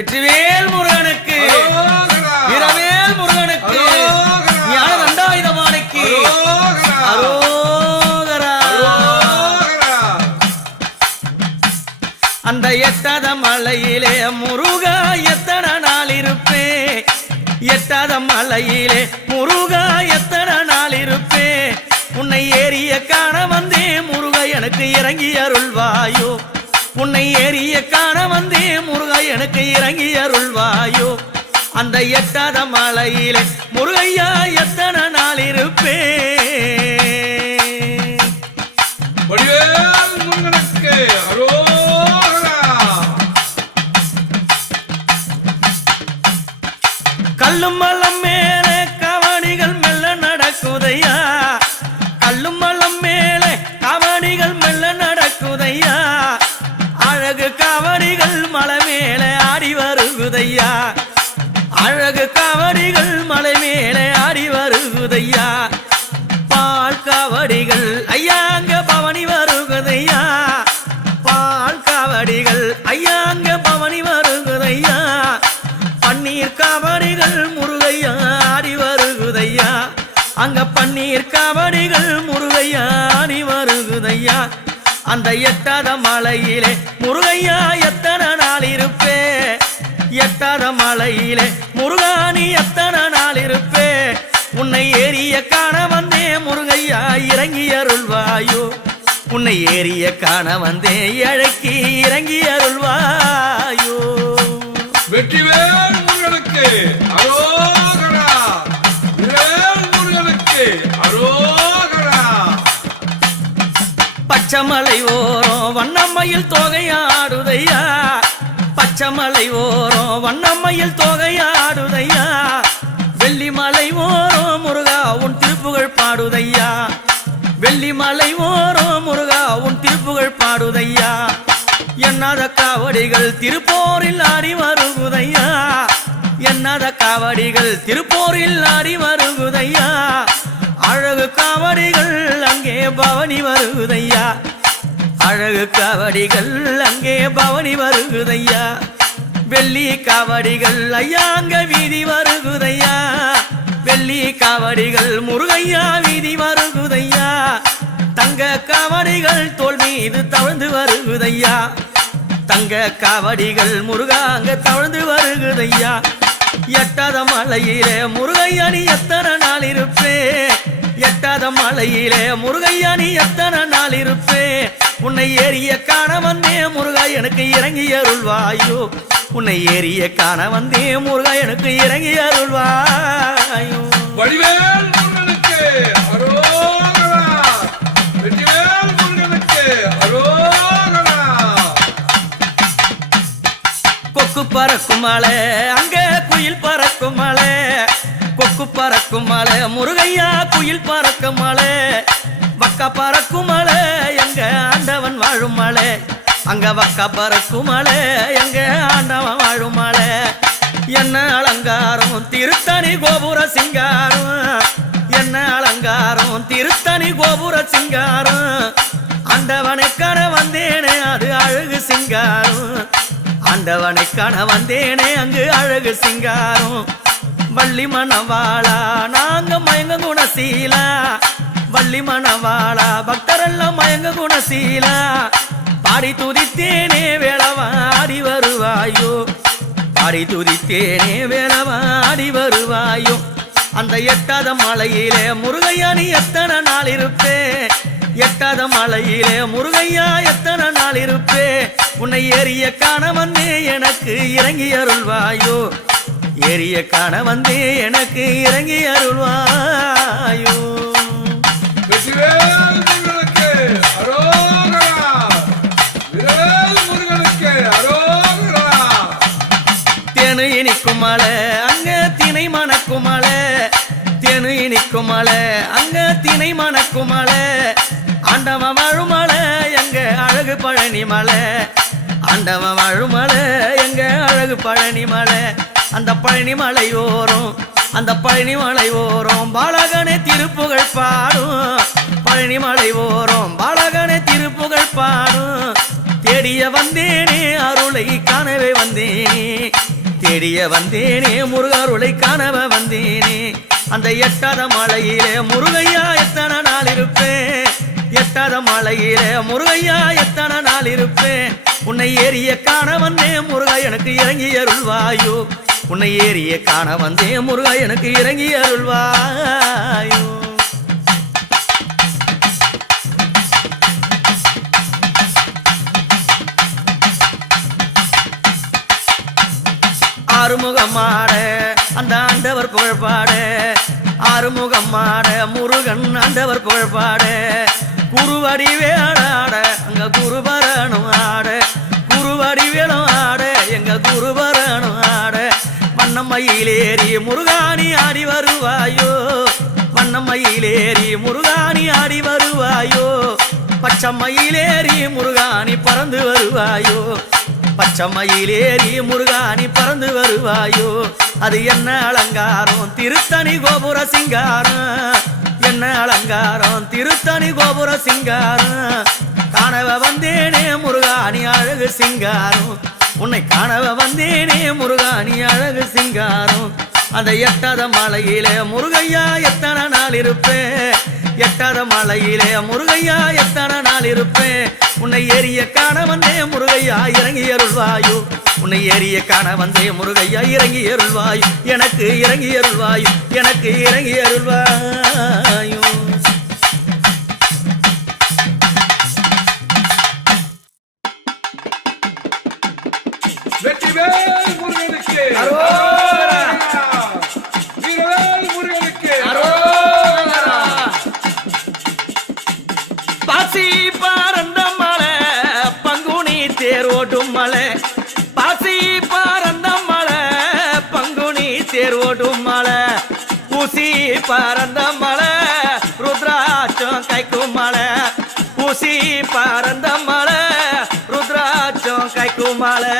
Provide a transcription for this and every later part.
வெற்றிவேல் முருகனுக்கு, வீரவேல் முருகனுக்கு, ஞான தண்டாயுதமானுக்கு அரோகரா. அந்த எட்டாத மலையிலே முருகா எத்தனை நாள் இருப்பே, எட்டாத மலையிலே முருகா எத்தனை நாள் இருப்பே, உன்னை ஏறிய காண வந்தே முருகா எனக்கு இறங்கி அருள்வாயோ, உன்னை ஏறிய காண வந்தே முருகா எனக்கு இறங்கி அருள்வாயோ. அந்த எட்டாத மலையிலே முருகையா எத்தனை நாள் இருப்பே. கல்லும் மலம் மேலே கவனிகள் மெல்ல நடக்குதையா, கல்லும் மலம் மேலே கவனிகள் மெல்ல நடக்குதையா, அழகு கவனிகள் மலை மேலே ஆடி வருகுதையா, அழகு கவனிகள் மலை மேலே ஆடி வருகுதையா, பால் காவடிகள் ஐயாங்க பவனி வருகுதையா, பால் காவடிகள் ஐயாங்க பவனி வருகுதையா, பன்னீர் காவடிகள் முருகையா ஆடி வருகுதையா, அங்க பன்னீர் காவடிகள் முருகையா ஆடி வருகுதையா. அந்த எட்டாத மலையிலே முருகையா எத்தனை நாள் இருப்பே, எட்டாத மலையிலே முருகானி எத்தனை நாள் இருப்பே, உன்னை ஏறிய காண வந்தே முருகையா இறங்கி அருள்வாயோ, உன்னை ஏறிய காண வந்தே அழைக்கி இறங்கி அருள்வாயோ. வெற்றிவேல் முருகனுக்கு அரோகரா, வேல் முருகனுக்கு அரோகரா. பச்சமலை ஓரம் வண்ணம்மையில் தோகையாடுதையா, பச்சமலை ஓரம் வண்ணம்மையில் தோகையாடுதையா, வெள்ளிமலை ஓரம் முருகா உன் திருப்புகழ் பாடுதையா, வெள்ளிமலை ஓரம் முருகா உன் திருப்புகழ் பாடுதையா. எண்ணாத காவடிகள் திருப்போரில் ஆடி வருகுதையா, எண்ணாத காவடிகள் திருப்போரில் ஆடி வருகுதையா, அழகு காவடிகள் அங்கே பவனி வருகுதையா, அழகு காவடிகள் அங்கே பவனி வருகுதையா, வெள்ளி காவடிகள் ஐயாங்க வீதி வருகுதையா, வெள்ளி காவடிகள் முருகையா வீதி வருகுதையா, தங்க காவடிகள் தோல் மீது தவழ்ந்து வருகுதையா, தங்க காவடிகள் முருகா அங்க தவழ்ந்து வருகுதையா. எட்டாத மலையிலே முருகையா நீ எத்தனை நாள் இருப்பே, எட்டாத மலையிலே முருகையா நீ எத்தனை நாள் இருப்பே, உன்னை ஏறிய காண வந்தே முருகா எனக்கு இறங்கி அருள்வாயோ, உன்னை ஏறிய காண வந்தே முருகா எனக்கு இறங்கி அருள்வாயோ. வடிவேல் முருகனுக்கு அரோகரா, வெற்றிவேல் முருகனுக்கு அரோகரா. கொக்கு பறக்கும் மலை அங்க குயில் பறக்கும் மலை, கொக்கு பறக்கும் மலை முருகையா குயில் பறக்கும் மலை, வக்க பறக்கும் மலை எங்க ஆண்டவன் வாழும் மலை, அங்க வக்க பறக்கும் மலை எங்க ஆண்டவன் வாழும் மலை. என்ன அலங்காரம் திருத்தணி கோபுர சிங்காரம், என்ன அலங்காரம் திருத்தணி கோபுர சிங்காரம், ஆண்டவனை காண வந்தேனே அது அழகு சிங்காரம், ஆண்டவனை காண வந்தேனே அங்கு அழகு சிங்காரம். வள்ளி மணவாளா நாங்க மயங்க குணசீலா, வள்ளி மணவாளா பக்தரெல்லாம் மயங்க குணசீலா, பாடி துதித்தேனே வேளவா ஆடி வருவாயோ, பாடி துதித்தேனே வேளவா ஆடி வருவாயோ. அந்த எட்டாத மலையிலே முருகையா நீ எத்தனை நாள் இருப்பே, எட்டாத மலையிலே முருகையா எத்தனை நாள் இருப்பே, உன்னை ஏறிய காண வந்தே எனக்கு இறங்கி அருள்வாயோ, ஏறிய காண வந்தே எனக்கு இறங்கி அருள்வாயோ. வெற்றிவேல் முருகனுக்கு அரோகரா, வேல் முருகனுக்கு அரோகரா. தேனு இனிக்கும் மலை அங்க தினை மணக்கும் மலை, தேனு இனிக்கும் மலை அங்க தினை மணக்கும் மலை, ஆண்டவன் வாழும் மலை எங்க அழகு பழனி மலை, ஆண்டவன் வாழும் மலை எங்க அழகு பழனி மலை. அந்த பழனி மலை ஓரம், அந்த பழனி மலை ஓரம் பாலகனே திருப்புகழ் பாடும், பழனி மலை ஓரம் பாலகனே திருப்புகழ் பாடும். தேடிய வந்தேனே அருளை காணவே வந்தேனே, தேடிய வந்தேனே முருகருளை காணவ வந்தேனே அந்த எட்டாத மலையிலே முருகையா எத்தனை நாள் இருப்பேன் எட்டாத மலையிலே முருகையா எத்தனை நாள் இருப்பேன் உன்னை ஏறிய காண வந்தேன் முருகா எனக்கு இறங்கி அருள்வாயோ உன்னை ஏறிய காண வந்தேன் முருகா எனக்கு இறங்கி அருள்வாயோ ஆறுமுகமாட அந்த ஆண்டவர் புகழ்பாட ஆறுமுகமாட முருகன் ஆண்டவர் புகழ்பாட குருவடி வேளாட அங்க குருபரனும் ஆட குருவடி வேளும் ஆட எங்க குருபரனும் ஆட வண்ணமயிலேறி முருகாணி ஆடி வருவாயோ வண்ணமயிலேறி முருகாணி ஆடி வருவாயோ பச்சமயிலேறி முருகாணி பறந்து வருவாயோ பச்சமயிலேறி முருகாணி பறந்து வருவாயோ அது என்ன அலங்காரம் திருத்தணி கோபுர சிங்காரம் என்ன அலங்காரம் திருத்தணி கோபுர சிங்காரம் காணவ வந்தேனே முருகாணி அழகு சிங்காரம் உன்னை காணவ வந்தேனே முருகாணி அழகு சிங்காரம் அந்த எட்டாத மலையிலே முருகையா எத்தனை நாள் இருப்பேன் எட்டாத மலையிலே முருகையா எத்தனை நாள் இருப்பேன் உன்னை ஏறிய காண வந்தே முருகையா இறங்கி அருள்வாயோ உன்னை ஏறிய காண வந்தே முருகையா இறங்கி அருள்வாயோ எனக்கு இறங்கி அருள்வாயோ எனக்கு இறங்கி அருள்வாயோ வெற்றிவேல் முருகனுக்கு அரோகரா வீரவேல் முருகனுக்கு அரோகரா பாசி பறந்த மலை பங்குனி தேரோடும் மலை பாசி பறந்த மலை பங்குனி தேரோடும் மலை ஊசி பறந்த மலை ருத்ராட்சம் கைக்கும் மலை ஊசி பறந்த மலை ருத்ராட்சம் கைக்கும் மலை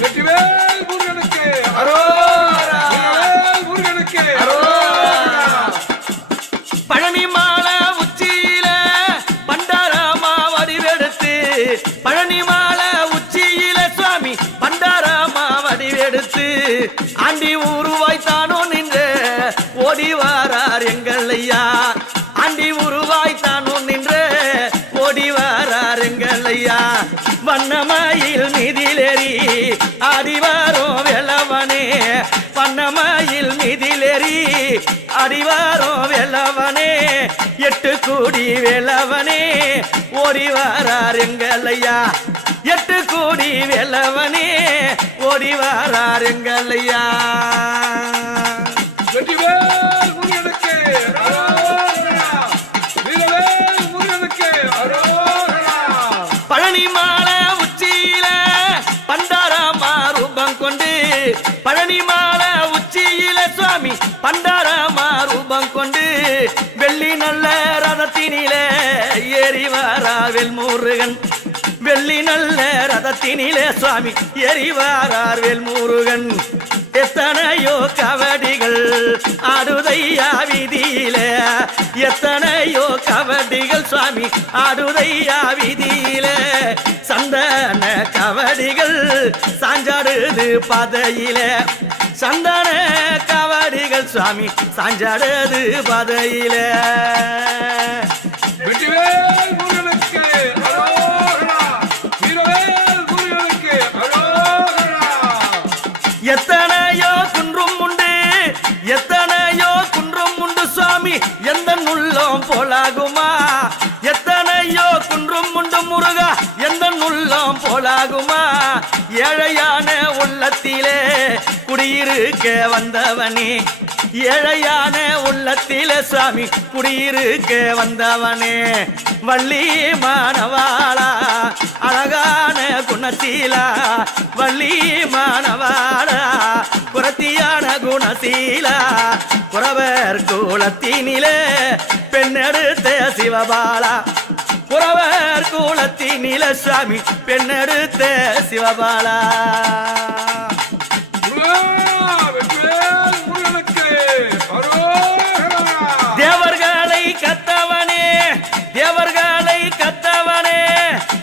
வெற்றிவேல் முருகனுக்கு அரோகரா வீரவேல் முருகனுக்கு அரோகரா பழனி மாலை உச்சியில பண்டாரமா வடிவெடுத்து பழனி மாலை உச்சியில சுவாமி பண்டாரமா வடிவெடுத்து ஆண்டி உருவாய் தானோ நின்று ஓடி வாரார் எங்கள் ஐயா ஆண்டி உருவாய் தானோ நின்று ஓடி வாரார் எங்கள் ஐயா வண்ணமயில் மீதிலேறி ஆடிவாரோ வெள்ளவனே வண்ணமயில் மீதிலேறி ஆடிவாரோ வெள்ளவனே எட்டு கூடி வெள்ளவனே ஓடி வாரார் எங்கள் ஐயா எட்டு கூடி வெள்ளவனே ஓடி வாரார் எங்கள் ஐயா வெற்றிவேல் முருகனுக்கு அரோகரா வீரவேல் முருகனுக்கு அரோகரா பழனி மாலை உச்சியில பண்டாரமா ரூபம் கொண்டு பழனி மாலை உச்சியில சுவாமி பண்டாரமா ரூபம் கொண்டு வெள்ளி நல்ல ரதத்தினிலே ஏறி வாரார் முருகன் வெள்ளி நல்ல ரதத்தினிலே சுவாமி ஏறி வாரார் முருகன் எத்தனையோ கவடிகள் ஆடுதையா வீதியிலே எத்தனையோ கவடிகள் சுவாமி ஆடுதையா வீதியிலே சந்தன கவடிகள் சாஞ்சாடுது பாதையிலே சந்தன கவடிகள் சுவாமி சாஞ்சாடுது பாதையிலே வெற்றிவேல் முருகனுக்கு அரோகரா வீரவேல் முருகனுக்கு அரோகரா எத்தனையோ குன்றும் உண்டு எத்தனையோ குன்றும் உண்டு சுவாமி எந்த உள்ளம் போலாகுமா எத்தனையோ குன்றும் உண்டு முருகா எந்த உள்ளம் போலாகுமா ஏழையான உள்ளத்திலே குடியிருக்க வந்தவனே ஏழையான உள்ளத்திலே சுவாமி குடியிருக்க வந்தவனே வள்ளி மானவாளா அழகான குணசீலா வள்ளி மானவாளா குரத்தியான குணசீலா குறவர் குலத்தினிலே பெண்ணெடுத்த சிவபாலா குறவர் குலத்தினிலே சுவாமி பெண்ணெடுத்த சிவபாலா வெற்றிவேல் முருகனுக்கு அரோகரா தேவர்களை கத்தவனே தேவர்களை கத்தவனே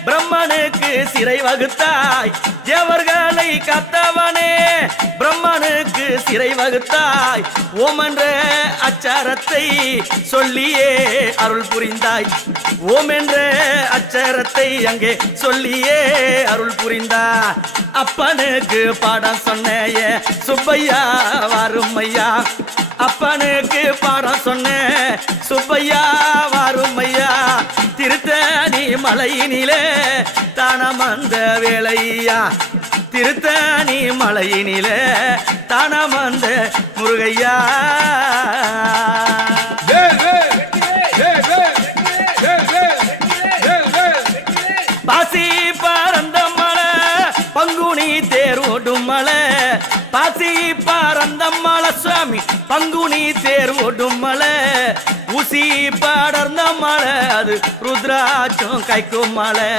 பிரம்மனுக்கு சிறை வகுத்தாய் தேவர்களை காத்தவனே பிரம்மனுக்கு சிறை வகுத்தாய் ஓம் என்ற அச்சாரத்தை சொல்லியே அருள் புரிந்தாய் ஓம் என்ற அச்சரத்தை அங்கே சொல்லியே அருள் புரிந்தாய் அப்பனுக்கு பாடம் சொன்னைய சுப்பையா வாரும் ஐயா அப்பனுக்கு பாடம் சொன்ன சுப்பையா வாரும் ஐயா திருத்தணி மலையினிலே தானமந்த வேளையா திருத்தணி மலையினிலே தானமந்த முருகையா பாசி பறந்த மலை பங்குனி தேர் ஓடும் மலை பாசி பறந்த மலை சுவாமி பங்குனி தேர் ஓடும் மலை ஊசி படர்ந்த மலை அது ருத்ராட்சம் கைக்கும் மலை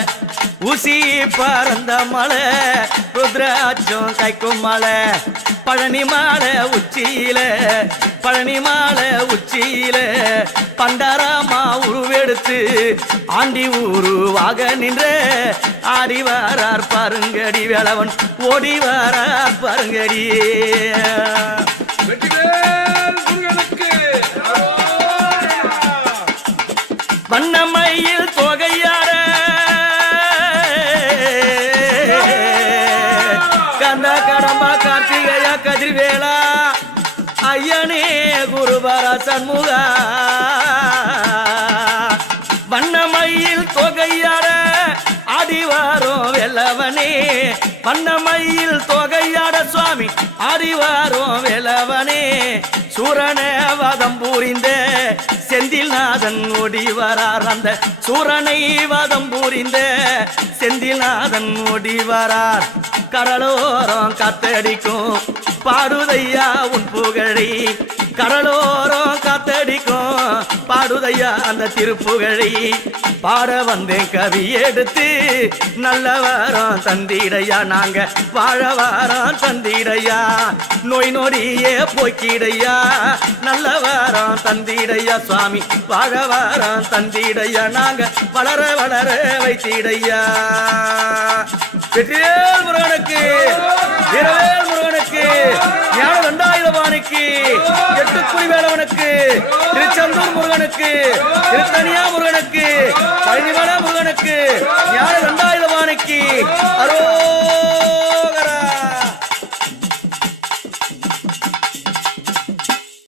ஊசி பறந்த மலை ருத்ராட்சம் கைக்கும் மலை பழனி மாலை உச்சியில பழனி மாலை உச்சியில பண்டாரமா உருவெடுத்து ஆண்டி உருவாக நின்ற ஆடி வரார் பாருங்கடி வேளவன் ஓடி வரார் பாருங்கடி வண்ணமையில் தொகையார கந்த கடம்பா கார்த்திகையா கதிர்வேளா ஐயனே குருபர சண்முகா வண்ணமையில் தொகையார ஆடிவாரோம் வெல்லவனே வண்ணமையில் தொகையாட சுவாமி ஆடிவாரோம் வெல்லவனே சூரனே வதம் பூரிந்த செந்தில்நாதன் ஓடி வரார் அந்த சூரனை வதம் பூரிந்த செந்தில்நாதன் ஓடி வரார் கடலோரம் காத்தடிக்கும் பாடுதையா உன் புகழை கடலோரம் காத்தடிக்கும் பாடுதையா அந்த திருப்புகழை பாட வந்தேன் கவி எடுத்து நல்ல வாரம் தந்திடையா நாங்க வாழ வாரம் தந்திடையா நோய் நொடியே போக்கிடையா நல்ல வாரம் தந்திடையா சுவாமி வாழ வாரம் தந்திடையா நாங்க வளர வளர வைத்திடையா வெற்றிவேல் முருகனுக்கு வீரவேல் முருகனுக்கு ஞான தண்டாயுதபாணிக்கு எட்டுக்குடி வேலவனுக்கு திருச்செந்தூர் முருகனுக்கு திருத்தணியா முருகனுக்கு பழனிமலை முருகனுக்கு ஞான தண்டாயுதபாணிக்கு அரோகரா